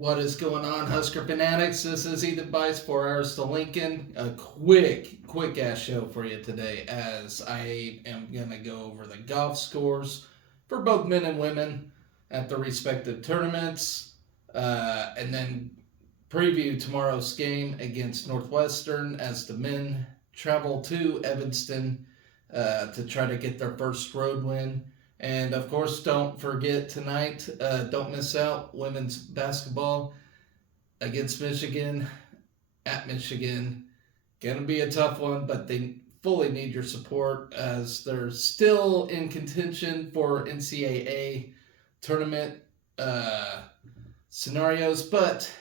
What is going on, Husker Fanatics? This is Ethan Bice, 4 hours to Lincoln. A quick ass show for you today, as I am going to go over the golf scores for both men and women at the respective tournaments, and then preview tomorrow's game against Northwestern as the men travel to Evanston to try to get their first road win. And of course, don't forget tonight, don't miss out, women's basketball against Michigan, at Michigan. Gonna be a tough one, but they fully need your support as they're still in contention for NCAA tournament scenarios, but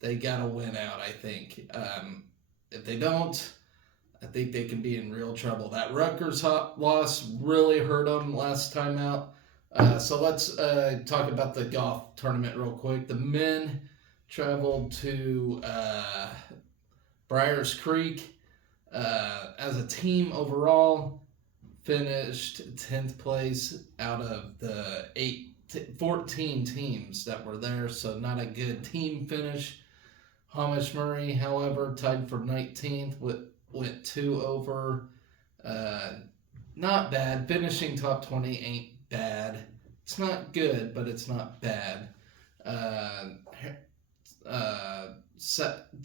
they gotta win out, I think. If they don't, I think they can be in real trouble. That Rutgers loss really hurt them last time out. So let's talk about the golf tournament real quick. The men traveled to Briars Creek. As a team overall, finished 10th place out of the 14 teams that were there, so not a good team finish. Hamish Murray, however, tied for 19th went 2 over. Not bad. Finishing top 20 ain't bad. It's not good, but it's not bad.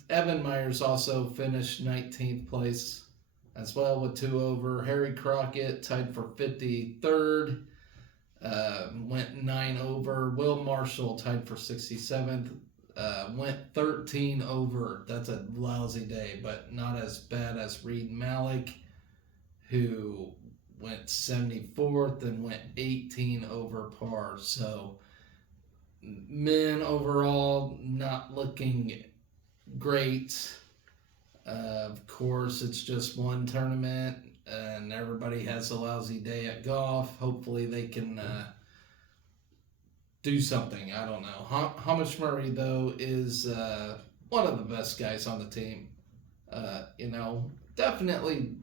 Evan Myers also finished 19th place as well with 2 over. Harry Crockett tied for 53rd. Went 9 over. Will Marshall tied for 67th. Went 13 over. That's a lousy day, but not as bad as Reed Malik, who went 74th and went 18 over par. So, men overall not looking great. Of course, it's just one tournament, and everybody has a lousy day at golf. Hopefully, they can do something. I don't know. Hamish Murray, though, is one of the best guys on the team. Definitely,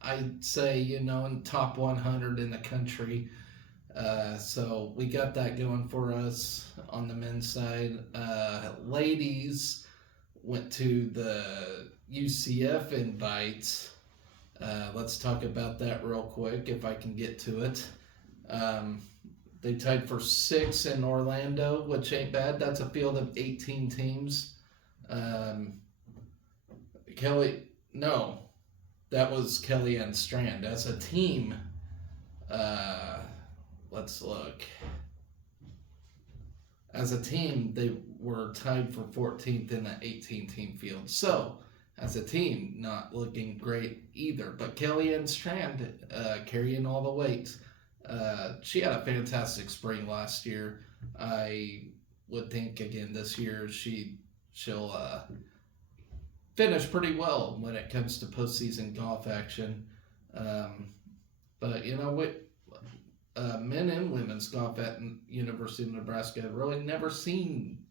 I'd say, in top 100 in the country. So we got that going for us on the men's side. Ladies went to the UCF invite. Let's talk about that real quick if I can get to it. They tied for 6 in Orlando, which ain't bad. That's a field of 18 teams. That was Kelly and Strand. As a team, let's look. As a team, they were tied for 14th in the 18-team field. So, as a team, not looking great either. But Kelly and Strand carrying all the weight. She had a fantastic spring last year. I would think again this year she'll finish pretty well when it comes to postseason golf action. But men and women's golf at University of Nebraska have really never seen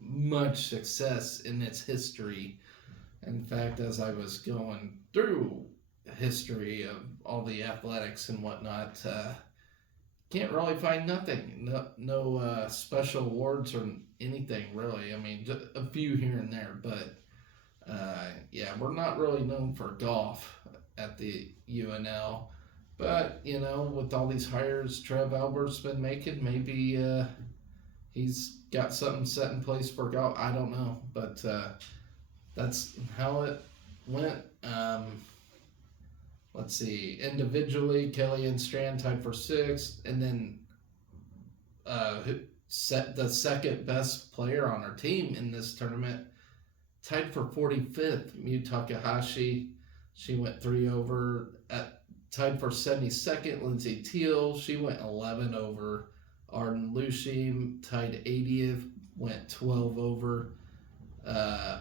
much success in its history. In fact, as I was going through history of all the athletics and whatnot, can't really find nothing. No special awards or anything really. I mean, just a few here and there, but we're not really known for golf at the UNL. But with all these hires Trev Albert's been making, maybe he's got something set in place for golf. I don't know, but that's how it went. Let's see. Individually, Kelly and Strand tied for 6th, and then the second best player on our team in this tournament tied for 45th. Miu Takahashi, she went 3 over. Tied for 72nd, Lindsay Teal, she went 11 over. Arden Lushim tied 80th, went 12 over.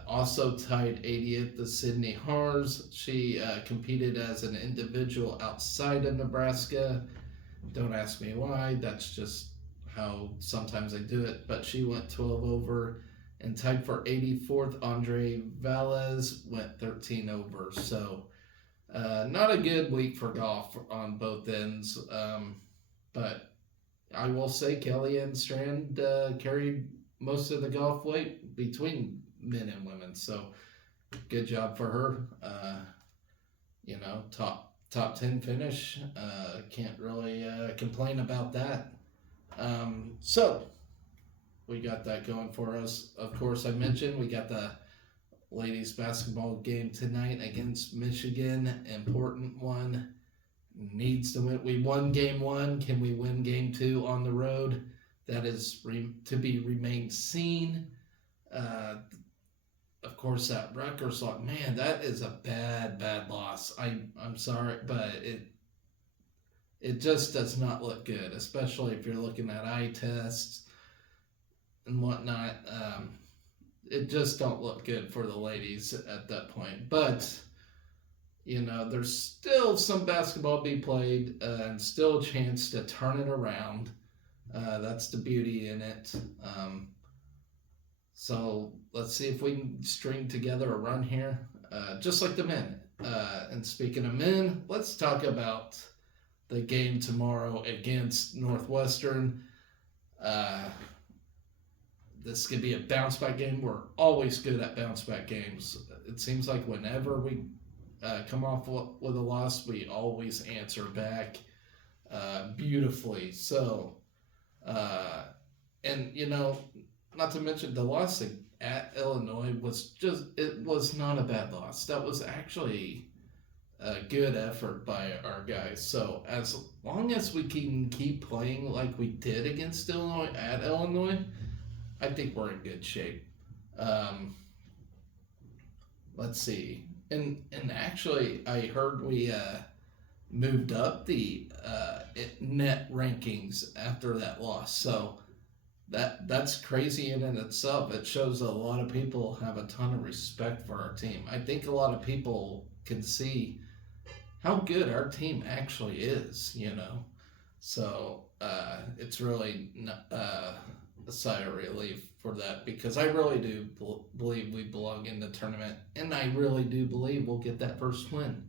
Also tied 80th, the Sydney Hars. She competed as an individual outside of Nebraska. Don't ask me why. That's just how sometimes I do it. But she went 12 over. And tied for 84th, Andre Valles went 13 over. So not a good week for golf on both ends. But I will say Kelly and Strand carried most of the golf weight between men and women. So good job for her. Top 10 finish. Can't really complain about that. So we got that going for us. Of course, I mentioned we got the ladies basketball game tonight against Michigan. Important one. Needs to win. We won game 1. Can we win game 2 on the road? That is to be remained seen. Of course, that Rutgers loss, man, that is a bad loss. I'm sorry, but it just does not look good, especially if you're looking at eye tests and whatnot. It just don't look good for the ladies at that point. But there's still some basketball to be played, and still a chance to turn it around. That's the beauty in it. So let's see if we can string together a run here, just like the men. And speaking of men, let's talk about the game tomorrow against Northwestern. This could be a bounce back game. We're always good at bounce back games. It seems like whenever we come off with a loss, we always answer back beautifully. So, not to mention the loss at Illinois was not a bad loss. That was actually a good effort by our guys. So as long as we can keep playing like we did against Illinois at Illinois, I think we're in good shape. Let's see. And actually, I heard we moved up the net rankings after that loss. So that's crazy in and itself. It shows a lot of people have a ton of respect for our team. I think a lot of people can see how good our team actually is, So it's really a sigh of relief for that, because I really do believe we belong in the tournament, and I really do believe we'll get that first win.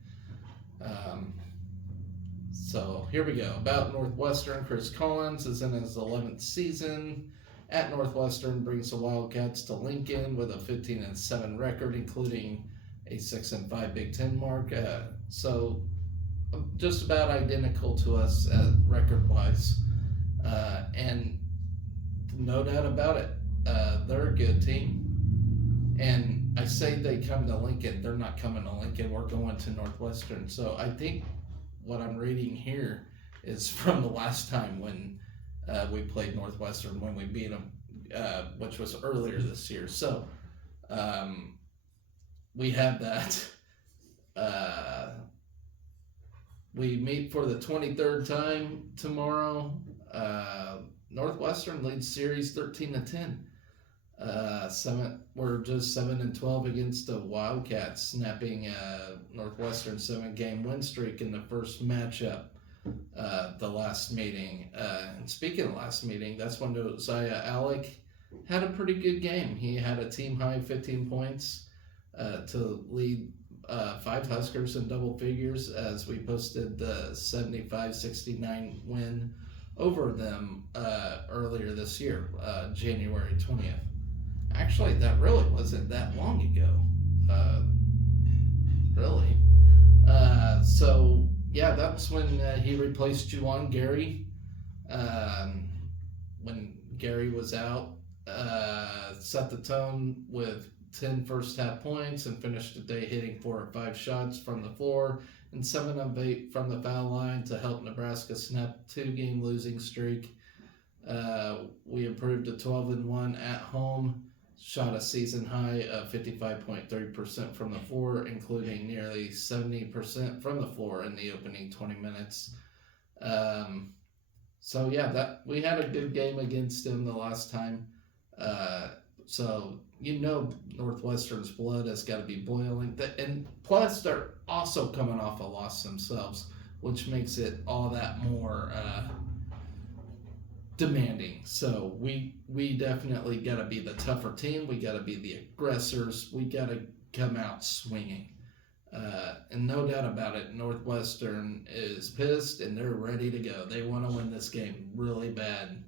So here we go. About Northwestern, Chris Collins is in his 11th season at Northwestern, brings the Wildcats to Lincoln with a 15-7 record, including a 6-5 Big Ten mark. So just about identical to us record-wise. And no doubt about it, they're a good team. And I say they come to Lincoln. They're not coming to Lincoln. We're going to Northwestern. So I think what I'm reading here is from the last time when we played Northwestern, when we beat them, which was earlier this year. So we have that. We meet for the 23rd time tomorrow. Northwestern leads series 13-10. We're just 7-12 against the Wildcats, snapping Northwestern 7-game win streak in the first matchup. The last meeting. And speaking of last meeting, that's when Josiah Alec had a pretty good game. He had a team high 15 points to lead 5 Huskers in double figures, as we posted the 75-69 win over them earlier this year, January 20th. Actually, that really wasn't that long ago. Really. So, yeah, that's when he replaced Juwan Gary. When Gary was out, set the tone with 10 first half points and finished the day hitting 4 or 5 shots from the floor and 7 of 8 from the foul line to help Nebraska snap 2-game losing streak. We improved to 12-1 at home, shot a season high of 55.3% from the floor, including nearly 70% from the floor in the opening 20 minutes. So yeah, that we had a good game against them the last time. So Northwestern's blood has got to be boiling, and plus they're also coming off a loss themselves, which makes it all that more demanding. So we definitely got to be the tougher team. We got to be the aggressors. We got to come out swinging. And no doubt about it, Northwestern is pissed and they're ready to go. They want to win this game really bad.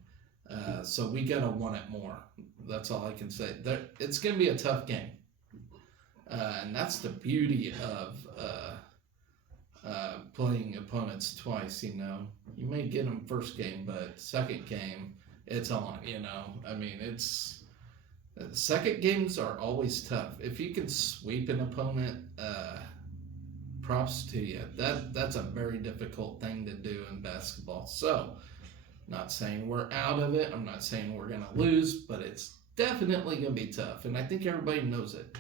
So we gotta want it more. That's all I can say. It's gonna be a tough game, and that's the beauty of playing opponents twice. You may get them first game, but second game it's on. I mean, it's second games are always tough. If you can sweep an opponent, props to you. That's a very difficult thing to do in basketball. So, not saying we're out of it. I'm not saying we're gonna lose, but it's definitely gonna be tough, and I think everybody knows it.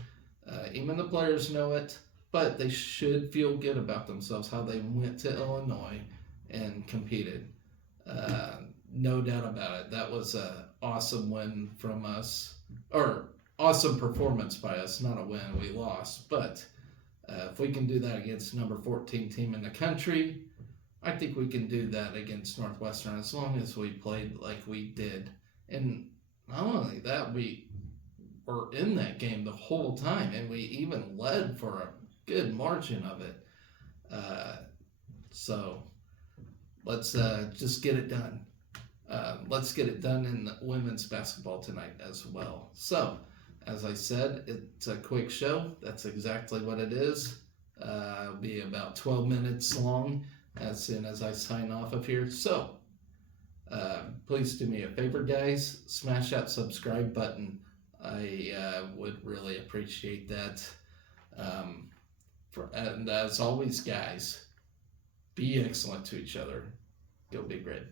Even the players know it, but they should feel good about themselves how they went to Illinois and competed. No doubt about it. That was an awesome win from us, or awesome performance by us. Not a win, we lost, but if we can do that against number 14 team in the country, I think we can do that against Northwestern as long as we played like we did. And not only that, we were in that game the whole time, and we even led for a good margin of it. So let's just get it done. Let's get it done in women's basketball tonight as well. So, as I said, it's a quick show. That's exactly what it is. It'll be about 12 minutes long as soon as I sign off of here. So, please do me a favor, guys. Smash that subscribe button. I would really appreciate that. And as always, guys, be excellent to each other. Go Big Red.